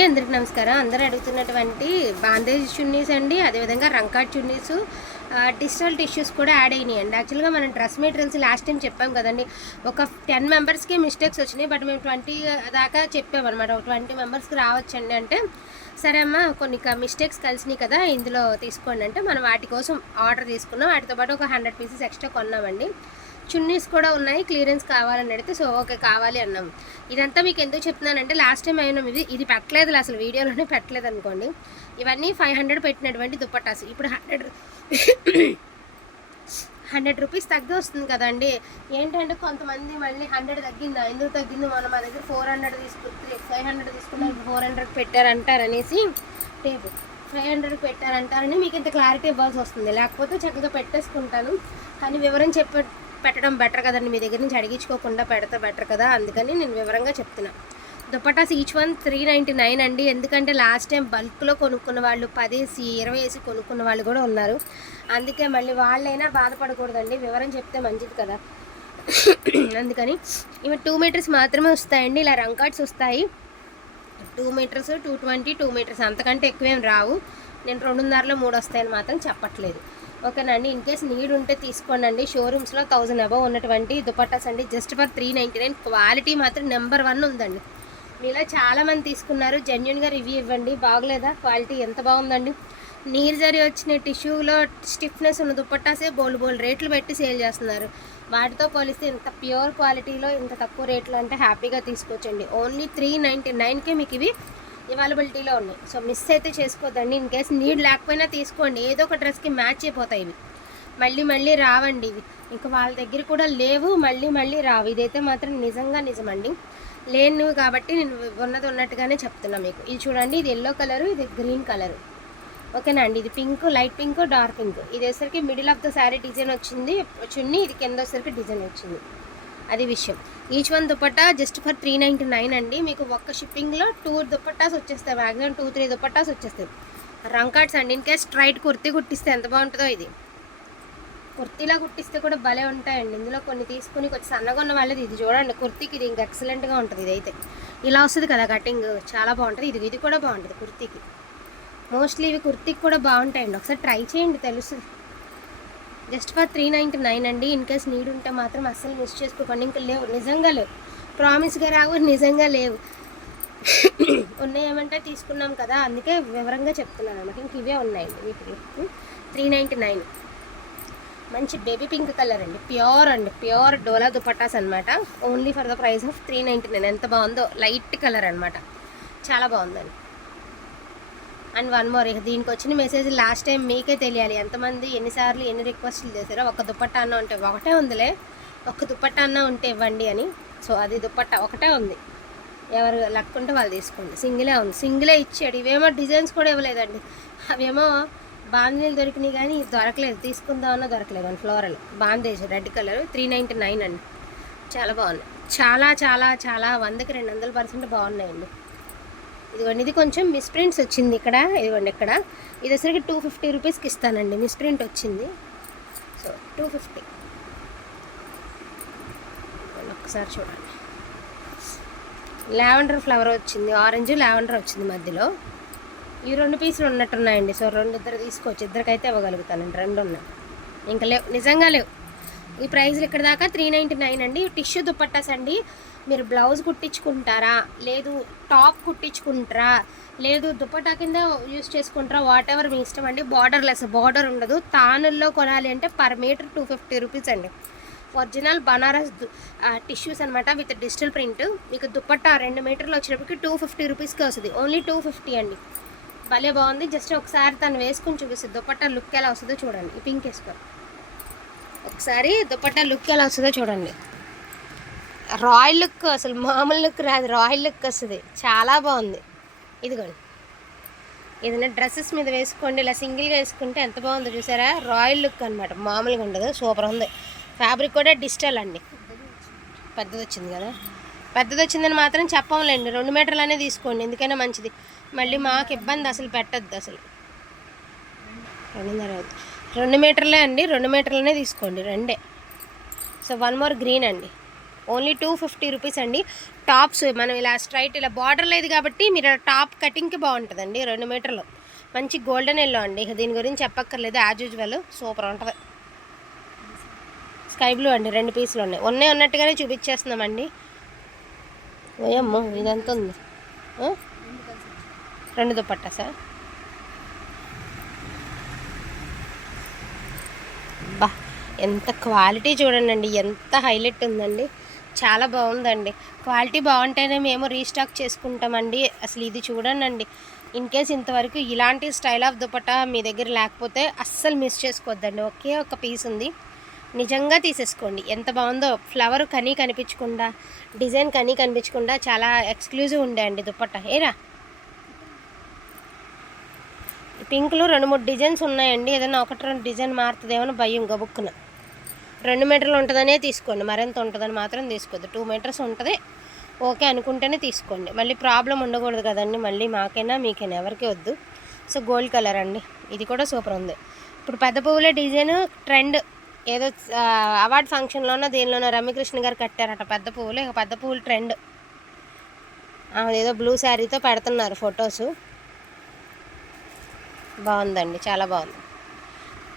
అందరికి నమస్కారం. అందరూ అడుగుతున్నటువంటి బాందేజ్ చున్నీస్ అండి అదేవిధంగా రంకాట్ చున్నీస్ డిజిటల్ టిష్యూస్ కూడా యాడ్ అయినాయి అండి యాక్చువల్గా మనం డ్రెస్ మెటీరియల్స్ లాస్ట్ టైం చెప్పాం కదండి ఒక టెన్ మెంబర్స్కి మిస్టేక్స్ వచ్చినాయి బట్ మేము ట్వంటీ దాకా చెప్పామన్నమాట ఒక ట్వంటీ మెంబర్స్కి రావచ్చండి అంటే సరే అమ్మ కొన్ని మిస్టేక్స్ కలిసినాయి కదా ఇందులో తీసుకోండి అంటే మనం వాటి కోసం ఆర్డర్ తీసుకున్నాం. వాటితో పాటు ఒక హండ్రెడ్ పీసెస్ ఎక్స్ట్రా కొన్నామండి. చున్నీస్ కూడా ఉన్నాయి క్లియరెన్స్ కావాలని అడిగితే సో ఓకే కావాలి అన్నాం ఇదంతా మీకు ఎందుకు చెప్తున్నానంటే లాస్ట్ టైం అయినా ఇది ఇది పెట్టలేదు అసలు వీడియోలోనే పెట్టలేదు అనుకోండి. ఇవన్నీ ఫైవ్ హండ్రెడ్ పెట్టినటువంటి దుప్పటాస్. ఇప్పుడు హండ్రెడ్ హండ్రెడ్ రూపీస్ తగ్గి వస్తుంది కదండి. ఏంటంటే కొంతమంది మళ్ళీ హండ్రెడ్ తగ్గిందా ఎందుకు తగ్గింది మనం మా దగ్గర ఫోర్ హండ్రెడ్ తీసుకుంటే ఫైవ్ హండ్రెడ్ తీసుకున్నారు ఫోర్ హండ్రెడ్ పెట్టారంటారనేసి టేపు ఫైవ్ హండ్రెడ్ పెట్టారంటారని మీకు ఇంత క్లారిటీ ఇవ్వాల్సి వస్తుంది. లేకపోతే చక్కగా పెట్టేసుకుంటాను. కానీ వివరం చెప్పే పెట్టడం బెటర్ కదండి. మీ దగ్గర నుంచి అడిగించుకోకుండా పెడితే బెటర్ కదా. అందుకని నేను వివరంగా చెప్తున్నా. Dupattas each one three ninety nine అండి. ఎందుకంటే లాస్ట్ టైం బల్క్లో కొనుక్కున్న వాళ్ళు పదేసి ఇరవై వేసి కొనుక్కున్న వాళ్ళు కూడా ఉన్నారు. అందుకే మళ్ళీ వాళ్ళైనా బాధపడకూడదండి. వివరం చెప్తే మంచిది కదా. అందుకని ఇవి టూ మీటర్స్ మాత్రమే వస్తాయండి. ఇలా రంకార్డ్స్ వస్తాయి. Two metres two twenty two metres అంతకంటే ఎక్కువేం రావు. నేను రెండున్నరలో మూడు వస్తాయని మాత్రం చెప్పట్లేదు. ఓకేనండి ఇన్ కేస్ నీడ్ ఉంటే తీసుకోండి అండి షోరూమ్స్లో థౌజండ్ అబవ్ ఉన్నటువంటి దుపట్టాస్ అండి. Just for three ninety nine quality మాత్రం నెంబర్ వన్ ఉందండి. మీలో చాలామంది తీసుకున్నారు. జెన్యున్గా రివ్యూ ఇవ్వండి. బాగలేదా? క్వాలిటీ ఎంత బాగుందండి? నీరు జరి వచ్చిన టిష్యూలో స్టిఫ్నెస్ ఉన్న దుప్పట్టాసే బోల్డ్ బోల్డ్ రేట్లు పెట్టి సేల్ చేస్తున్నారు. వాటితో పోలిస్తే ఇంత ప్యూర్ క్వాలిటీలో ఇంత తక్కువ రేట్లు అంటే హ్యాపీగా తీసుకోవచ్చండి. ఓన్లీ త్రీ నైంటీ నైన్కే మీకు ఇవి అవైలబిలిటీలో ఉన్నాయి. సో మిస్ అయితే చేసుకోదండి. ఇన్ కేస్ నీడ్ లేకపోయినా తీసుకోండి. ఏదో ఒక డ్రెస్కి మ్యాచ్ అయిపోతాయి ఇవి. మళ్ళీ మళ్ళీ రావండి ఇవి. ఇంకా వాళ్ళ దగ్గర కూడా లేవు. మళ్ళీ మళ్ళీ రావు. ఇదైతే మాత్రం నిజంగా నిజమండి. లేనివి కాబట్టి నేను ఉన్నది ఉన్నట్టుగానే చెప్తున్నా మీకు. ఇది చూడండి. ఇది ఎల్లో కలరు ఇది గ్రీన్ కలరు. ఓకేనా అండి? ఇది pink light pink dark pink. ఇది వచ్చేసరికి middle of the sari design వచ్చింది. చున్ని ఇది కింద వచ్చేసరికి డిజైన్ వచ్చింది. అది విషయం. Each one dupatta just for three ninety nine అండి. మీకు ఒక్క షిప్పింగ్లో టూ దుపట్టాస్ వచ్చేస్తాయి. మ్యాక్సిమం టూ త్రీ దుపట్టాస్ వచ్చేస్తాయి. రంకాట్స్ అండి ఇన్ కేస్ స్ట్రైట్ కుర్తీ కుట్టిస్తే ఎంత బాగుంటుందో ఇది. కుర్తీలా కుట్టిస్తే కూడా భలే ఉంటాయండి. ఇందులో కొన్ని తీసుకుని కొంచెం సన్నగా ఉన్న వాళ్ళది. ఇది చూడండి కుర్తీకి ఇది ఇంకా ఎక్సలెంట్గా ఉంటుంది ఇదైతే. ఇలా వస్తుంది కదా కటింగ్ చాలా బాగుంటుంది. ఇది ఇది కూడా బాగుంటుంది కుర్తీకి. మోస్ట్లీ ఇవి కుర్తీకి కూడా బాగుంటాయండి. ఒకసారి ట్రై చేయండి తెలుస్తుంది. Just for three ninety nine అండి. ఇన్ కేస్ నీడ్ ఉంటే మాత్రం అస్సలు మిస్ చేసుకోకండి. ఇంకా లేవు. నిజంగా లేవు. ప్రామిస్గా రావు. నిజంగా లేవు. ఉన్నాయేమంటే తీసుకున్నాం కదా. అందుకే వివరంగా చెప్తున్నాను అనమాట. ఇంక ఇవే ఉన్నాయండి వీటికి. Three ninety nine. మంచి బేబీ పింక్ కలర్ అండి. ప్యూర్ అండి. ప్యూర్ డోలా దుపట్టాస్ అనమాట. Only for the price of three ninety nine. ఎంత బాగుందో? లైట్ కలర్ అనమాట. చాలా బాగుందండి. అండ్ వన్ మోర్ ఇక దీనికి వచ్చిన మెసేజ్ లాస్ట్ టైం మీకే తెలియాలి. ఎంతమంది ఎన్నిసార్లు ఎన్ని రిక్వెస్ట్లు చేశారో. ఒక దుప్పట్ట అన్న ఉంటే ఒకటే ఉందిలే. ఒక దుప్పట్ట అన్న ఉంటే ఇవ్వండి అని. సో అది దుప్పట్ట ఒకటే ఉంది. ఎవరు లక్ ఉంటే వాళ్ళు తీసుకోండి. సింగిలే ఉంది. సింగిలే ఇచ్చాడు. ఇవేమో డిజైన్స్ కూడా ఇవ్వలేదండి. అవేమో బాంధనీలు దొరికినాయి కానీ దొరకలేదు. తీసుకుందామన్నా దొరకలేదు. అండి floral bandhej red colour three ninety nine అండి. చాలా బాగున్నాయి చాలా చాలా చాలా వందకి రెండు వందల పర్సెంట్ బాగున్నాయండి. ఇదిగోండి ఇది కొంచెం మిస్ప్రింట్స్ వచ్చింది ఇక్కడ. ఇదిగోండి ఇక్కడ. ఇది వచ్చరికి టూ ఫిఫ్టీ రూపీస్కి ఇస్తానండి. మిస్ప్రింట్ వచ్చింది. సో టూ ఫిఫ్టీ ఒకసారి చూడండి. లావెండర్ ఫ్లవర్ వచ్చింది. ఆరెంజ్ లావెండర్ వచ్చింది మధ్యలో. ఈ రెండు పీసులు ఉన్నట్టున్నాయండి. సో రెండు ఇద్దరు తీసుకోవచ్చు. ఇద్దరికైతే ఇవ్వగలుగుతానండి. రెండు ఉన్నాయి. ఇంకా లేవు. నిజంగా లేవు. ఈ ప్రైస్లు ఇక్కడ దాకా త్రీ నైంటీ నైన్ అండి. టిష్యూ దుపట్టాస్ అండి. మీరు బ్లౌజ్ కుట్టించుకుంటారా? లేదు టాప్ కుట్టించుకుంటారా? లేదు దుపట్టా కింద యూస్ చేసుకుంటారా? వాట్ ఎవర్ మీ ఇష్టం అండి. బార్డర్ లెస్ బార్డర్ ఉండదు. తానుల్లో కొనాలి అంటే per metre two fifty rupees అండి. ఒరిజినల్ బనారస్ టిష్యూస్ అనమాట విత్ డిజిటల్ ప్రింట్. మీకు దుపట్టా రెండు మీటర్లు వచ్చినప్పటికి టూ ఫిఫ్టీ రూపీస్కి వస్తుంది. ఓన్లీ టూ ఫిఫ్టీ అండి. భలే బాగుంది. జస్ట్ ఒకసారి తను వేసుకుని చూపిస్తుంది. దుపట్టా లుక్ ఎలా వస్తుందో చూడండి. ఈ పింక్ వేసుకో. ఒకసారి దుపట్టా లుక్ ఎలా వస్తుందో చూడండి. రాయల్ లుక్ అసలు మామూలు లుక్ రాదు రాయల్ లుక్ వస్తుంది. చాలా బాగుంది. ఇదిగోండి. ఏదైనా డ్రెస్సెస్ మీద వేసుకోండి ఇలా సింగిల్గా వేసుకుంటే ఎంత బాగుందో చూసారా? రాయల్ లుక్ అనమాట మామూలుగా ఉండదు సూపర్ ఉంది. ఫ్యాబ్రిక్ కూడా డిజిటల్ అండి. పెద్దది వచ్చింది కదా. పెద్దది వచ్చిందని మాత్రం చెప్పంలేండి. రెండు మీటర్లనే తీసుకోండి ఎందుకైనా మంచిది. మళ్ళీ మాకు ఇబ్బంది అసలు పెట్టద్దు అసలు. రెండున్నర అవుతుంది రెండు మీటర్లే అండి రెండు మీటర్లనే తీసుకోండి రెండే. సో వన్ మోర్ గ్రీన్ అండి. ఓన్లీ టూ ఫిఫ్టీ రూపీస్ అండి. టాప్స్ మనం ఇలా స్ట్రైట్ ఇలా బార్డర్ లేదు కాబట్టి మీరు టాప్ కటింగ్కి బాగుంటుందండి రెండు మీటర్లు. మంచి గోల్డెన్ ఎల్లో అండి. దీని గురించి చెప్పక్కర్లేదు యాజ్ యూజువల్ సూపర్ ఉంటుంది. స్కై బ్లూ అండి రెండు పీసులు ఉన్నాయి. ఉన్నాయి ఉన్నట్టుగానే చూపించేస్తున్నామండి. ఓయమ్మో ఇదంతా ఉంది. రెండు దుప్పట్టా సార్? ఎంత క్వాలిటీ చూడండి ఎంత హైలైట్ ఉందండి. చాలా బాగుందండి. క్వాలిటీ బాగుంటేనే మేము రీస్టాక్ చేసుకుంటామండి. అసలు ఇది చూడండి ఇన్ కేస్ ఇంతవరకు ఇలాంటి స్టైల్ ఆఫ్ దుపట్టా మీ దగ్గర లేకపోతే అస్సలు మిస్ చేసుకోవద్దండి. ఒకే ఒక పీస్ ఉంది. నిజంగా తీసేసుకోండి. ఎంత బాగుందో. ఫ్లవర్ కనీ కనిపించకుండా డిజైన్ కనీ కనిపించకుండా చాలా ఎక్స్క్లూజివ్ ఉండే అండి దుప్పట్ట ఏరా? పింక్లో రెండు మూడు డిజైన్స్ ఉన్నాయండి. ఏదైనా ఒకటి రెండు డిజైన్ మారుతుందేమో అని భయం గబుక్కున. రెండు మీటర్లు ఉంటుందనే తీసుకోండి. మరింత ఉంటుందని మాత్రం తీసుకోవద్దు. టూ మీటర్స్ ఉంటుంది. ఓకే అనుకుంటేనే తీసుకోండి. మళ్ళీ ప్రాబ్లం ఉండకూడదు కదండి. మళ్ళీ మాకైనా మీకైనా ఎవరికి వద్దు. సో గోల్డ్ కలర్ అండి. ఇది కూడా సూపర్ ఉంది. ఇప్పుడు పెద్ద పువ్వుల డిజైన్ ట్రెండ్ ఏదో అవార్డ్ ఫంక్షన్లోనో దేనిలోనో రమ్యకృష్ణ గారు కట్టారట పెద్ద పువ్వులు. ఇక పెద్ద పువ్వులు ట్రెండ్ ఏదో బ్లూ శారీతో పెడుతున్నారు ఫొటోస్ బాగుందండి. చాలా బాగుంది.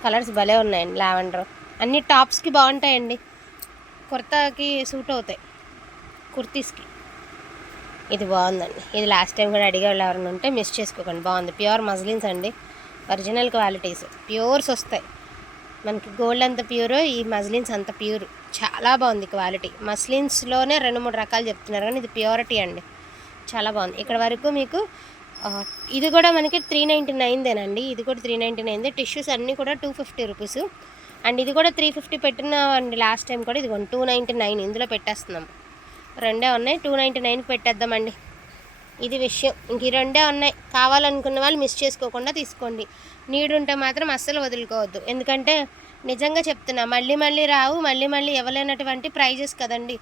కలర్స్ భలే ఉన్నాయండి. లావెండర్ అన్ని టాప్స్కి బాగుంటాయండి. కుర్తాకి సూట్ అవుతాయి. కుర్తీస్కి. ఇది బాగుందండి. ఇది లాస్ట్ టైం కూడా అడిగే వాళ్ళు ఎవరైనా ఉంటే మిస్ చేసుకోకండి. బాగుంది. ప్యూర్ మజ్లిన్స్ అండి. Original qualities. ప్యూర్స్ వస్తాయి. మనకి గోల్డ్ అంత ప్యూర్ ఈ మజ్లిన్స్ అంత ప్యూర్. చాలా బాగుంది క్వాలిటీ. మస్లిన్స్లోనే రెండు మూడు రకాలు చెప్తున్నారు కానీ ఇది ప్యూరిటీ అండి. చాలా బాగుంది. ఇక్కడ వరకు మీకు ఇది కూడా మనకి త్రీ నైంటీ నైన్దేనండి ఇది కూడా త్రీ నైంటీ నైన్దే టిష్యూస్ అన్నీ కూడా టూ ఫిఫ్టీ రూపీస్. అండ్ ఇది కూడా త్రీ ఫిఫ్టీ పెట్టినండి లాస్ట్ టైం కూడా. ఇదిగోండి టూ నైంటీ నైన్ ఇందులో పెట్టేస్తున్నాం. రెండే ఉన్నాయి టూ నైంటీ నైన్కి పెట్టేద్దామండి. ఇది విషయం. ఇంక ఈ రెండే ఉన్నాయి. కావాలనుకున్న వాళ్ళు మిస్ చేసుకోకుండా తీసుకోండి. నీడు ఉంటే మాత్రం అస్సలు వదులుకోవద్దు. ఎందుకంటే నిజంగా చెప్తున్నా మళ్ళీ మళ్ళీ రావు మళ్ళీ మళ్ళీ ఇవ్వలేనటువంటి ప్రైజెస్ కదండి.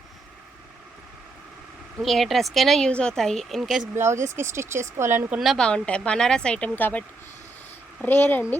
ఏ డ్రెస్కైనా యూజ్ అవుతాయి. ఇన్ కేస్ బ్లౌజెస్కి స్టిచ్ చేసుకోవాలనుకున్నా బాగుంటాయి. బనారస్ ఐటెం కాబట్టి రేర్ అండి.